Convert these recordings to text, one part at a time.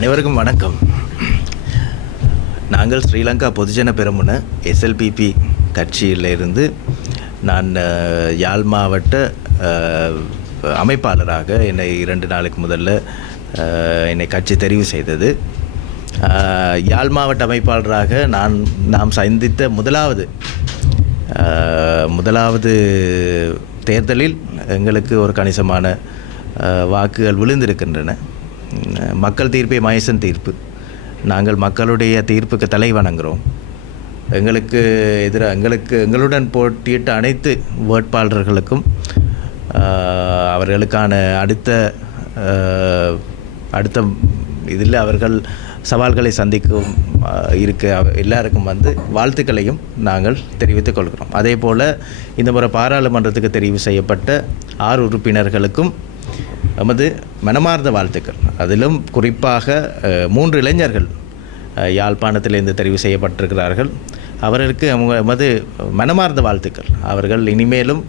அனைவருக்கும் வணக்கம். நாங்கள் ஸ்ரீலங்கா பொதுஜன பெருமுன எஸ்எல்பிபி கட்சியிலிருந்து நான் யாழ் மாவட்ட அமைப்பாளராக என்னை இரண்டு நாளுக்கு முதல்ல என்னை கட்சி தெரிவு செய்தது. யாழ் மாவட்ட அமைப்பாளராக நான் நாம் சந்தித்த முதலாவது முதலாவது தேர்தலில் எங்களுக்கு ஒரு கணிசமான வாக்குகள் விழுந்திருக்கின்றன. மக்கள் தீர்ப்பே மகேசன் தீர்ப்பு. நாங்கள் மக்களுடைய தீர்ப்புக்கு தலை வணங்குகிறோம் எங்களுக்கு எதிராக எங்களுக்கு எங்களுடன் போட்டியிட்ட அனைத்து வேட்பாளர்களுக்கும் அவர்களுக்கான அடுத்த அடுத்த இதில் அவர்கள் சவால்களை சந்திக்கும் இருக்க எல்லாருக்கும் வந்து வாழ்த்துக்களையும் நாங்கள் தெரிவித்துக் கொள்கிறோம். அதே போல் இந்த முறை பாராளுமன்றத்துக்கு தெரிவு செய்யப்பட்ட ஆறு உறுப்பினர்களுக்கும் எமது மனமார்ந்த வாழ்த்துக்கள். அதிலும் குறிப்பாக மூன்று இளைஞர்கள் யாழ்ப்பாணத்திலிருந்து தெரிவு செய்யப்பட்டிருக்கிறார்கள். அவர்களுக்கு எமது மனமார்ந்த வாழ்த்துக்கள். அவர்கள் இனிமேலும்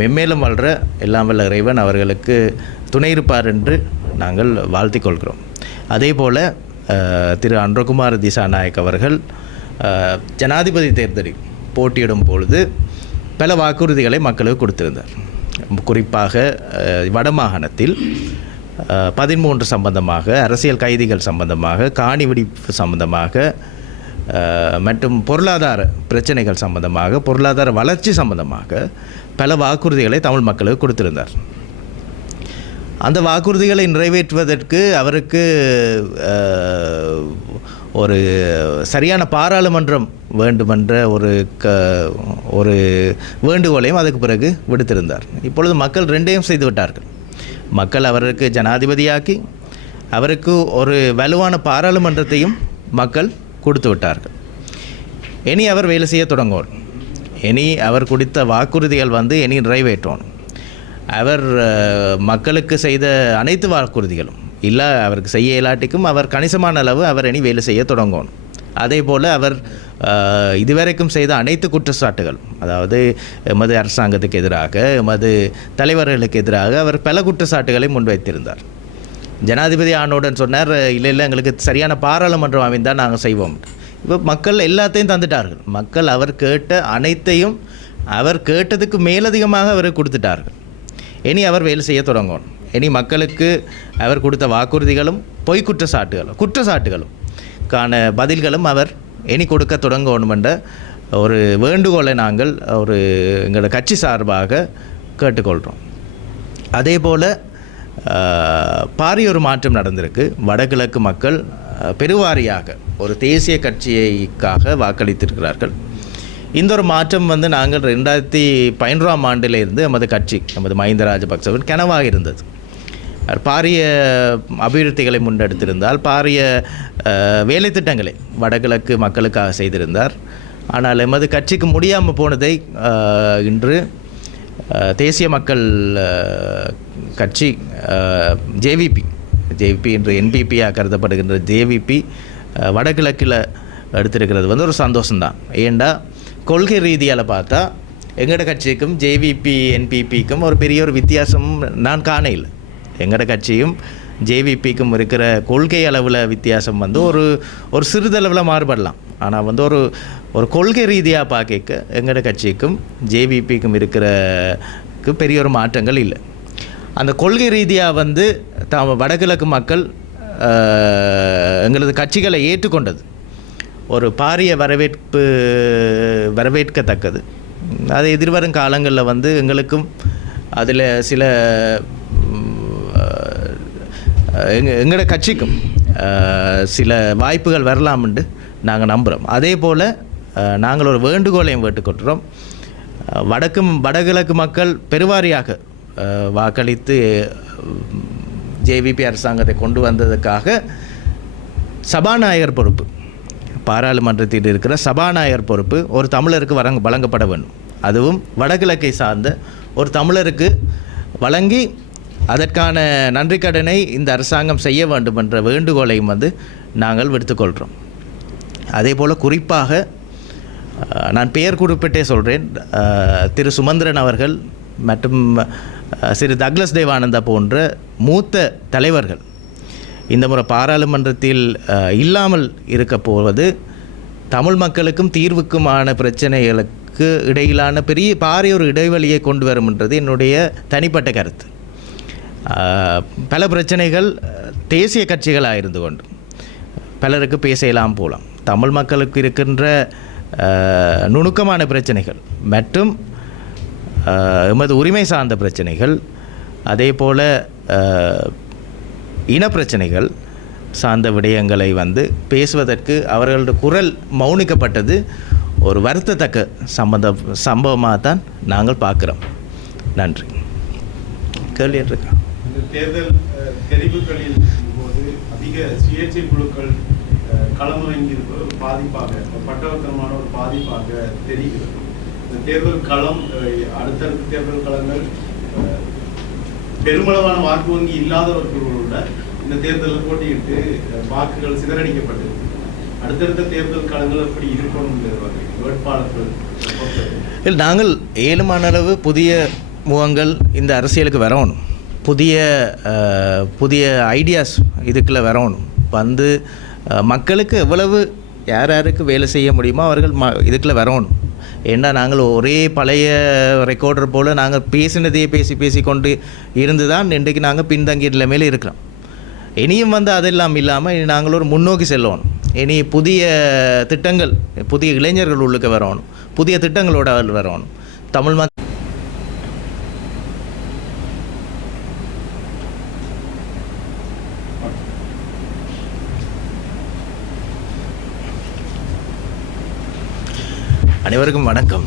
மென்மேலும் வளர எல்லாம் வல்ல இறைவன் அவர்களுக்கு துணை இருப்பார் என்று நாங்கள் வாழ்த்திக் கொள்கிறோம். அதே போல் திரு அன்றகுமார் திசாநாயக் அவர்கள் ஜனாதிபதி தேர்தலில் போட்டியிடும் பொழுது பல வாக்குறுதிகளை மக்களுக்கு கொடுத்திருந்தார். குறிப்பாக வடமாகாணத்தில் பதிமூன்று சம்பந்தமாக அரசியல் கைதிகள் சம்பந்தமாக காணி வெடிப்பு சம்பந்தமாக மற்றும் பொருளாதார பிரச்சனைகள் சம்பந்தமாக பொருளாதார வளர்ச்சி சம்பந்தமாக பல வாக்குறுதிகளை தமிழ் மக்களுக்கு கொடுத்திருந்தார். அந்த வாக்குறுதிகளை நிறைவேற்றுவதற்கு அவருக்கு ஒரு சரியான பாராளுமன்றம் வேண்டுமென்ற ஒரு க ஒரு வேண்டுகோளையும் அதுக்கு பிறகு விடுத்திருந்தார். இப்பொழுது மக்கள் ரெண்டையும் செய்து விட்டார்கள். மக்கள் அவருக்கு ஜனாதிபதியாக்கி அவருக்கு ஒரு வலுவான பாராளுமன்றத்தையும் மக்கள் கொடுத்து விட்டார்கள். இனி அவர் வேலை செய்ய தொடங்குவார். இனி அவர் கொடுத்த வாக்குறுதிகள் வந்து இனி நிறைவேற்றணும் அவர் மக்களுக்கு செய்த அனைத்து வாக்குறுதிகளும் இல்லை அவருக்கு செய்ய இயலாட்டிக்கும் அவர் கணிசமான அளவு அவர் இனி வேலை செய்ய தொடங்கணும். அதே போல் அவர் இதுவரைக்கும் செய்த அனைத்து குற்றச்சாட்டுகள் அதாவது எமது அரசாங்கத்துக்கு எதிராக எமது தலைவர்களுக்கு எதிராக அவர் பல குற்றச்சாட்டுகளை முன்வைத்திருந்தார். ஜனாதிபதி ஆனோடன் சொன்னார் இல்லை இல்லை எங்களுக்கு சரியான பாராளுமன்றம் அமைந்தால் நாங்கள் செய்வோம். இப்போ மக்கள் எல்லாத்தையும் தந்துட்டார்கள். மக்கள் அவர் கேட்ட அனைத்தையும் அவர் கேட்டதுக்கு மேலதிகமாக அவர் கொடுத்துட்டார்கள். இனி அவர் வேலை செய்ய தொடங்கணும். இனி மக்களுக்கு அவர் கொடுத்த வாக்குறுதிகளும் பொய் குற்றச்சாட்டுகளும் குற்றச்சாட்டுகளும். கான பதில்களும் அவர் இனி கொடுக்க தொடங்கணுமென்ற ஒரு வேண்டுகோளை நாங்கள் ஒரு எங்களோட கட்சி சார்பாக கேட்டுக்கொள்கிறோம் அதே போல் பாரிய ஒரு மாற்றம் நடந்திருக்கு. வடகிழக்கு மக்கள் பெருவாரியாக ஒரு தேசிய கட்சியைக்காக வாக்களித்திருக்கிறார்கள். இந்த ஒரு மாற்றம் வந்து நாங்கள் ரெண்டாயிரத்தி பதினொன்றாம் ஆண்டிலிருந்து எமது கட்சி நமது மஹிந்த ராஜபக்சவின் கனவாக இருந்தது. பாரிய அபிவிருத்திகளை முன்னெடுத்திருந்தால் பாரிய வேலை திட்டங்களை வடகிழக்கு மக்களுக்காக செய்திருந்தார். ஆனால் எமது கட்சிக்கு முடியாமல் போனதை இன்று தேசிய மக்கள் கட்சி ஜேவிபி ஜேவிபி என்று என்பிபியாக கருதப்படுகின்ற ஜேவிபி வடகிழக்கில் எடுத்திருக்கிறது வந்து ஒரு சந்தோஷம்தான். ஏண்டா கொள்கை ரீதியால் பார்த்தா எங்களோட கட்சிக்கும் ஜேவிபி என்பிபிக்கும் ஒரு பெரிய ஒரு வித்தியாசம் நான் காண இல்லை. எங்களோட கட்சியும் ஜேவிபிக்கும் இருக்கிற கொள்கை அளவில் வித்தியாசம் வந்து ஒரு ஒரு சிறிதளவில் மாறுபடலாம். ஆனால் வந்து ஒரு ஒரு கொள்கை ரீதியாக பார்க்க எங்களோட கட்சிக்கும் ஜேவிபிக்கும் இருக்கிறக்கு பெரிய ஒரு மாற்றங்கள் இல்லை. அந்த கொள்கை ரீதியாக வந்து தாம் வடகிழக்கு மக்கள் எங்களது கட்சிகளை ஏற்றுக்கொண்டது. ஒரு பாரிய வரவேற்பு வரவேற்கத்தக்கது. அது எதிர்வரும் காலங்களில் வந்து எங்களுக்கும் அதில் சில எங்கள் எங்களோட கட்சிக்கும் சில வாய்ப்புகள் வரலாம்ண்டு நாங்கள் நம்புகிறோம் அதே போல் நாங்கள் ஒரு வேண்டுகோளையும் வேட்டுக்கொள்கிறோம் வடக்கும் வடகிழக்கு மக்கள் பெருவாரியாக வாக்களித்து ஜேவிபி அரசாங்கத்தை கொண்டு வந்ததுக்காக சபாநாயகர் பொறுப்பு பாராளுமன்றத்தில் இருக்கிற சபாநாயகர் பொறுப்பு ஒரு தமிழருக்கு வழங்க வழங்கப்பட வேண்டும். அதுவும் வடகிழக்கை சார்ந்த ஒரு தமிழருக்கு வழங்கி அதற்கான நன்றி கடனை இந்த அரசாங்கம் செய்ய வேண்டும் என்ற வேண்டுகோளையும் வந்து நாங்கள் விடுத்துக்கொள்கிறோம் அதே போல் குறிப்பாக நான் பெயர் குறிப்பிட்டே சொல்கிறேன் திரு சுமந்திரன் அவர்கள் மற்றும் சிறு தக்லஸ் தேவானந்தா போன்ற மூத்த தலைவர்கள் இந்த முறை பாராளுமன்றத்தில் இல்லாமல் இருக்க போவது தமிழ் மக்களுக்கும் தீர்வுக்குமான பிரச்சனைகளுக்கு இடையிலான பெரிய பாரிய ஒரு இடைவெளியை கொண்டு வரும்ன்றது என்னுடைய தனிப்பட்ட கருத்து. பல பிரச்சனைகள் தேசிய கட்சிகளாக இருந்து கொண்டு. பலருக்கு பேசலாம் போலாம். தமிழ் மக்களுக்கு இருக்கின்ற நுணுக்கமான பிரச்சனைகள் மற்றும் எமது உரிமை சார்ந்த பிரச்சனைகள் அதே போல் இனப்பிரச்சனைகள் சார்ந்த விடயங்களை வந்து பேசுவதற்கு அவர்களோட குரல் மௌனிக்கப்பட்டது ஒரு வருத்தத்தக்க சம்பந்த சம்பவமாக தான் நாங்கள் பார்க்குறோம். நன்றி. கேள்வி இருக்கா தேர்தல் அஹ், தெரிவுகளில் போது அதிக சுயேட்சை குழுக்கள் அஹ், ஒரு பாதிப்பாக பட்டவர்த்தனமான ஒரு பாதிப்பாக தெரிகிறது. இந்த தேர்தல் களம் அடுத்தடுத்த தேர்தல் களங்கள் பெருமளவான வாக்கு வங்கி இல்லாதவர்களோட இந்த தேர்தலில் போட்டியிட்டு வாக்குகள் சிதறடிக்கப்பட்டிருக்கு அடுத்தடுத்த தேர்தல் களங்கள் எப்படி இருக்கணும் வேட்பாளர்கள் நாங்கள் ஏழுமான அளவு புதிய முகங்கள் இந்த அரசியலுக்கு வரணும். புதிய புதிய ஐடியாஸ் இதுக்குள்ளே வரணும். வந்து மக்களுக்கு எவ்வளவு யார் யாருக்கு வேலை செய்ய முடியுமோ அவர்கள் ம இதுக்குள்ளே வரணும். ஏன்னா நாங்கள் ஒரே பழைய ரெக்கார்டர் போல் நாங்கள் பேசினதையே பேசி பேசி கொண்டு இருந்து தான் இன்றைக்கு நாங்கள் பின்தங்கிய நிலைமையில் இருக்கிறோம். இனியும் வந்து அதெல்லாம் இல்லாமல் இனி நாங்கள் ஒரு முன்னோக்கி செல்லணும். இனி புதிய திட்டங்கள் புதிய இளைஞர்கள் உள்ளுக்கு வரணும். புதிய திட்டங்களோட அவர் வரணும். தமிழ் அனைவருக்கும் வணக்கம்.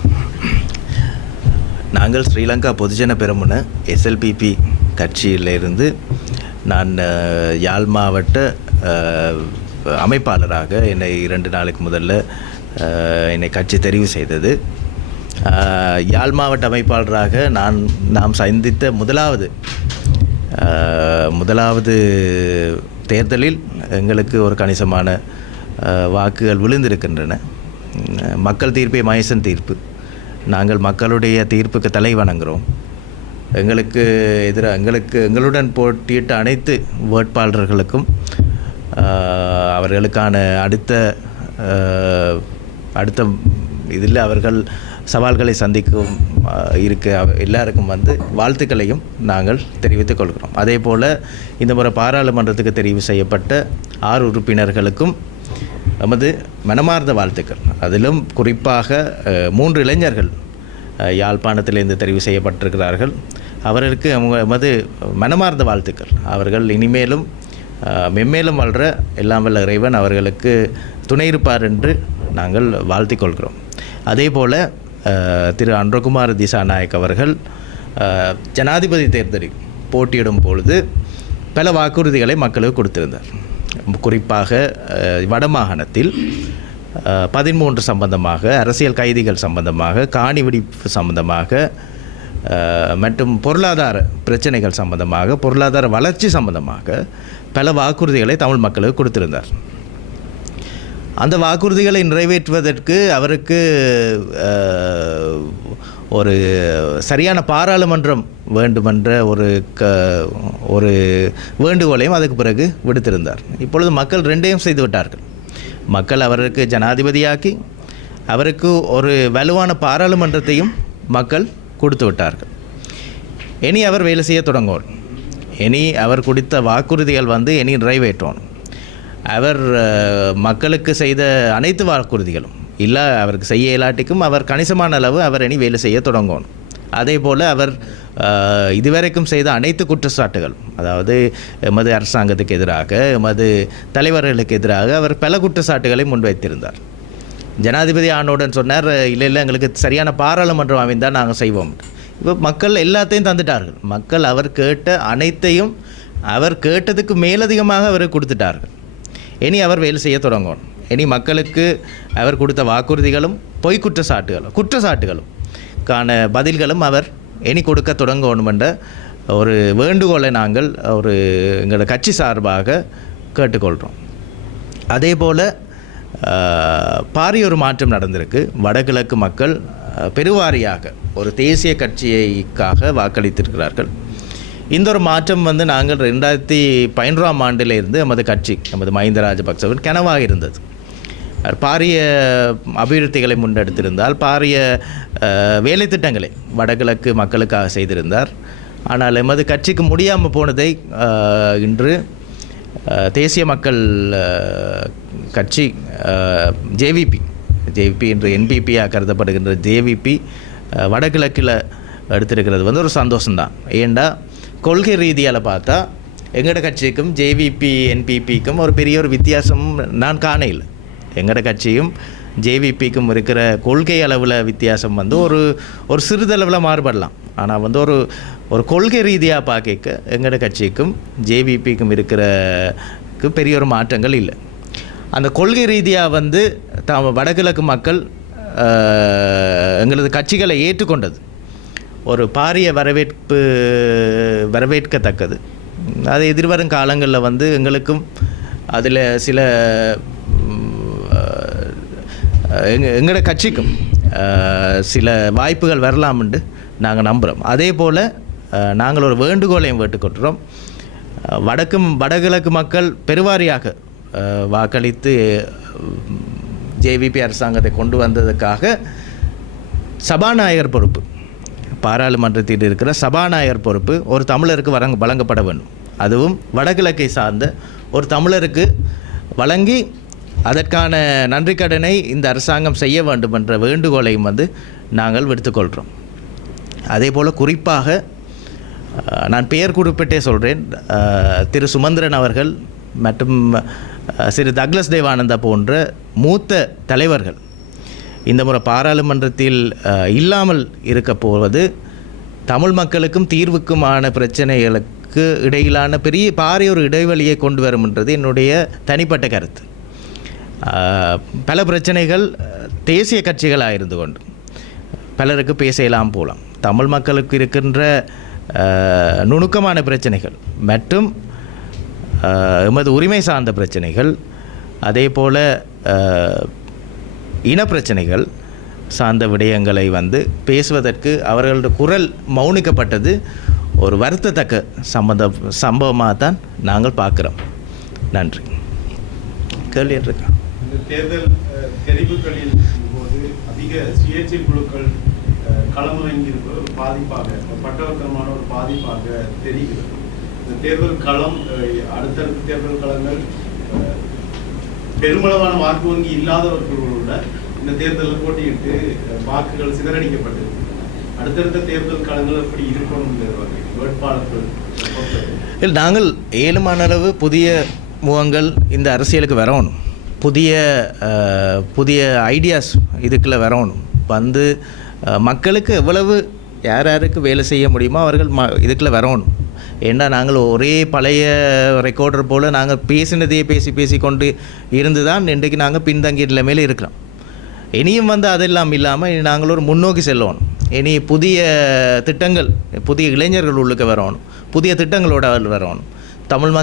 நாங்கள் ஸ்ரீலங்கா பொதுஜன பெரமுன எஸ்எல்பிபி கட்சியிலிருந்து நான் யாழ் மாவட்ட அமைப்பாளராக என்னை இரண்டு நாளுக்கு முதல்ல என்னை கட்சி தெரிவு செய்தது. யாழ் மாவட்ட அமைப்பாளராக நான் நாம் சந்தித்த முதலாவது முதலாவது தேர்தலில் எங்களுக்கு ஒரு கணிசமான வாக்குகள் விழுந்திருக்கின்றன. மக்கள் தீர்ப்பே மகேசன் தீர்ப்பு. நாங்கள் மக்களுடைய தீர்ப்புக்கு தலை வணங்குகிறோம் எங்களுக்கு எதிராக எங்களுக்கு எங்களுடன் போட்டியிட்ட அனைத்து வேட்பாளர்களுக்கும் அவர்களுக்கான அடுத்த அடுத்த இதில் அவர்கள் சவால்களை சந்திக்கும் இருக்க. எல்லாருக்கும் வந்து வாழ்த்துக்களையும் நாங்கள் தெரிவித்துக் கொள்கிறோம். அதே போல் இந்த முறை பாராளுமன்றத்துக்கு தெரிவு செய்யப்பட்ட ஆறு உறுப்பினர்களுக்கும் நமது மனமார்ந்த வாழ்த்துக்கள். அதிலும் குறிப்பாக மூன்று இளைஞர்கள் யாழ்ப்பாணத்திலிருந்து தெரிவு செய்யப்பட்டிருக்கிறார்கள். அவர்களுக்கு அவங்க- எமது மனமார்ந்த வாழ்த்துக்கள். அவர்கள் இனிமேலும் மென்மேலும் வளர எல்லாம் வல்ல இறைவன் அவர்களுக்கு துணை இருப்பார் என்று நாங்கள் வாழ்த்திக் கொள்கிறோம். அதே போல் திரு அன்றகுமார் திசாநாயக் அவர்கள் ஜனாதிபதி தேர்தலில் போட்டியிடும் பொழுது பல வாக்குறுதிகளை மக்களுக்கு கொடுத்திருந்தார். குறிப்பாக வடமாகாணத்தில் பதிமூன்று சம்பந்தமாக அரசியல் கைதிகள் சம்பந்தமாக காணி வெடிப்பு சம்பந்தமாக மற்றும் பொருளாதார பிரச்சனைகள் சம்பந்தமாக பொருளாதார வளர்ச்சி சம்பந்தமாக பல வாக்குறுதிகளை தமிழ் மக்களுக்கு கொடுத்திருந்தார். அந்த வாக்குறுதிகளை நிறைவேற்றுவதற்கு அவருக்கு ஒரு சரியான பாராளுமன்றம் வேண்டுமென்ற ஒரு க ஒரு வேண்டுகோளையும் அதுக்கு பிறகு விடுத்திருந்தார். இப்பொழுது மக்கள் ரெண்டையும் செய்து விட்டார்கள். மக்கள் அவருக்கு ஜனாதிபதியாக்கி அவருக்கு ஒரு வலுவான பாராளுமன்றத்தையும் மக்கள் கொடுத்து விட்டார்கள். இனி அவர் வேலை செய்ய தொடங்குவார். இனி அவர் கொடுத்த வாக்குறுதிகள் வந்து இனி நிறைவேற்றணும் அவர் மக்களுக்கு செய்த அனைத்து வாக்குறுதிகளும் இல்லை அவருக்கு செய்ய இல்லாட்டிக்கும் அவர் கணிசமான அளவு அவர் இனி வேலை செய்ய தொடங்கணும் அதே போல் அவர் இதுவரைக்கும் செய்த அனைத்து குற்றச்சாட்டுகள் அதாவது எமது அரசாங்கத்துக்கு எதிராக எமது தலைவர்களுக்கு எதிராக அவர் பல குற்றச்சாட்டுகளை முன்வைத்திருந்தார். ஜனாதிபதி ஆனோடன் சொன்னார் இல்லை இல்லை எங்களுக்கு சரியான பாராளுமன்றம் அமைந்தால் நாங்கள் செய்வோம். இப்போ மக்கள் எல்லாத்தையும் தந்துட்டார்கள். மக்கள் அவர் கேட்ட அனைத்தையும் அவர் கேட்டதுக்கு மேலதிகமாக அவர் கொடுத்துட்டார்கள். இனி அவர் வேலை செய்ய தொடங்கணும் இனி மக்களுக்கு அவர் கொடுத்த வாக்குறுதிகளும் பொய் குற்றச்சாட்டுகளும் குற்றச்சாட்டுகளும். கான பதில்களும் அவர் இனி கொடுக்க தொடங்கணுமென்ற ஒரு வேண்டுகோளை நாங்கள் ஒரு எங்களோட கட்சி சார்பாக கேட்டுக்கொள்கிறோம் அதே போல் பாரிய ஒரு மாற்றம் நடந்திருக்கு. வடகிழக்கு மக்கள் பெருவாரியாக ஒரு தேசிய கட்சியைக்காக வாக்களித்திருக்கிறார்கள். இந்த ஒரு மாற்றம் வந்து நாங்கள் ரெண்டாயிரத்தி பதினொன்றாம் ஆண்டிலிருந்து எமது கட்சி நமது மஹிந்த ராஜபக்சவின் கனவாக இருந்தது. பாரிய அபிவிருத்திகளை முன்னெடுத்திருந்தால் பாரிய வேலை திட்டங்களை வடகிழக்கு மக்களுக்காக செய்திருந்தார். ஆனால் எமது கட்சிக்கு முடியாமல் போனதை இன்று தேசிய மக்கள் கட்சி ஜேவிபி ஜேவிபி என்று என்பிபியாக கருதப்படுகின்ற ஜேவிபி வடகிழக்கில் எடுத்திருக்கிறது வந்து ஒரு சந்தோஷம்தான். ஏண்டா கொள்கை ரீதியால் பார்த்தா எங்களோட கட்சிக்கும் ஜேவிபி என்பிபிக்கும் ஒரு பெரிய ஒரு வித்தியாசம் நான் காண இல்லை. எங்களோட கட்சியும் ஜேவிபிக்கும் இருக்கிற கொள்கை அளவில் வித்தியாசம் வந்து ஒரு ஒரு சிறிதளவில் மாறுபடலாம். ஆனால் வந்து ஒரு ஒரு கொள்கை ரீதியாக பார்க்க எங்களோட கட்சிக்கும் ஜேவிபிக்கும் இருக்கிறக்கு பெரிய ஒரு மாற்றங்கள் இல்லை. அந்த கொள்கை ரீதியாக வந்து தாம் வடகிழக்கு மக்கள் எங்களது கட்சிகளை ஏற்றுக்கொண்டது. ஒரு பாரிய வரவேற்பு வரவேற்கத்தக்கது. அது எதிர்வரும் காலங்களில் வந்து எங்களுக்கும் அதில் சில எங்களோட கட்சிக்கும் சில வாய்ப்புகள் வரலாம்ண்டு நாங்கள் நம்புகிறோம் அதே போல் நாங்கள் ஒரு வேண்டுகோளையும் வேட்டுக்கொள்கிறோம் வடக்கும் வடகிழக்கு மக்கள் பெருவாரியாக வாக்களித்து ஜேவிபி அரசாங்கத்தை கொண்டு வந்ததுக்காக சபாநாயகர் பொறுப்பு பாராளுமன்றத்தில் இருக்கிற சபாநாயகர் பொறுப்பு ஒரு தமிழருக்கு வழங்க வழங்கப்பட வேண்டும். அதுவும் வடகிழக்கை சார்ந்த ஒரு தமிழருக்கு வழங்கி அதற்கான நன்றி கடனை இந்த அரசாங்கம் செய்ய வேண்டும் என்ற வேண்டுகோளையும் வந்து நாங்கள் விடுத்துக்கொள்கிறோம். அதே போல் குறிப்பாக நான் பெயர் குறிப்பிட்டே சொல்கிறேன் திரு சுமந்திரன் அவர்கள் மற்றும் சிறு தக்லஸ் தேவானந்தா போன்ற மூத்த தலைவர்கள் இந்த முறை பாராளுமன்றத்தில் இல்லாமல் இருக்க போவது தமிழ் மக்களுக்கும் தீர்வுக்குமான பிரச்சனைகளுக்கு இடையிலான பெரிய பாரிய ஒரு இடைவெளியை கொண்டு வரும்ன்றது என்னுடைய தனிப்பட்ட கருத்து. பல பிரச்சனைகள் தேசிய கட்சிகளாக இருந்து கொண்டு. பலருக்கு பேசலாம் போலாம். தமிழ் மக்களுக்கு இருக்கின்ற நுணுக்கமான பிரச்சனைகள் மற்றும் எமது உரிமை சார்ந்த பிரச்சனைகள் அதே போல் இனப்பிரச்சனைகள் சார்ந்த விடயங்களை வந்து பேசுவதற்கு அவர்களோட குரல் மௌனிக்கப்பட்டது ஒரு வருத்தத்தக்க சம்பந்த சம்பவமாக தான் நாங்கள் பார்க்குறோம். நன்றி. கேள்வி இருக்கா தேர்தல் தெரிவுகளில் தெரிவுகளின் போது அதிக சுயேட்சை குழுக்கள் அஹ், களமிறங்கியிருப்பது ஒரு பாதிப்பாக பட்டவர்க்கமான ஒரு பாதிப்பாக தெரிகிறது. இந்த தேர்தல் களம் அடுத்தடுத்த தேர்தல் களங்கள் பெருமளவான வாக்கு வங்கி இல்லாதவர்களோட இந்த தேர்தலில் போட்டியிட்டு வாக்குகள் சிதறடிக்கப்பட்டிருக்கு அடுத்தடுத்த தேர்தல் களங்கள் எப்படி இருக்கணும் வேட்பாளர்கள் இல்லை நாங்கள் ஏழுமான அளவு புதிய முகங்கள் இந்த அரசியலுக்கு வரணும். புதிய புதிய ஐடியாஸ் இதுக்குள்ள வரணும். வந்து மக்களுக்கு எவ்வளவு யார் யாருக்கு வேலை செய்ய முடியுமோ அவர்கள் ம இதுக்குள்ளே வரணும். ஏன்னா நாங்கள் ஒரே பழைய ரெக்கார்டர் போல் நாங்கள் பேசினதையே பேசி பேசி கொண்டு இருந்து தான் இன்றைக்கு நாங்கள் பின்தங்கிய நிலைமையில் இருக்கிறோம். இனியும் வந்து அதெல்லாம் இல்லாமல் நாங்கள் ஒரு முன்னோக்கி செல்லணும். இனி புதிய திட்டங்கள் புதிய இளைஞர்கள் உள்ளுக்கு வரணும். புதிய திட்டங்களோட வரணும். தமிழ் மக்கள்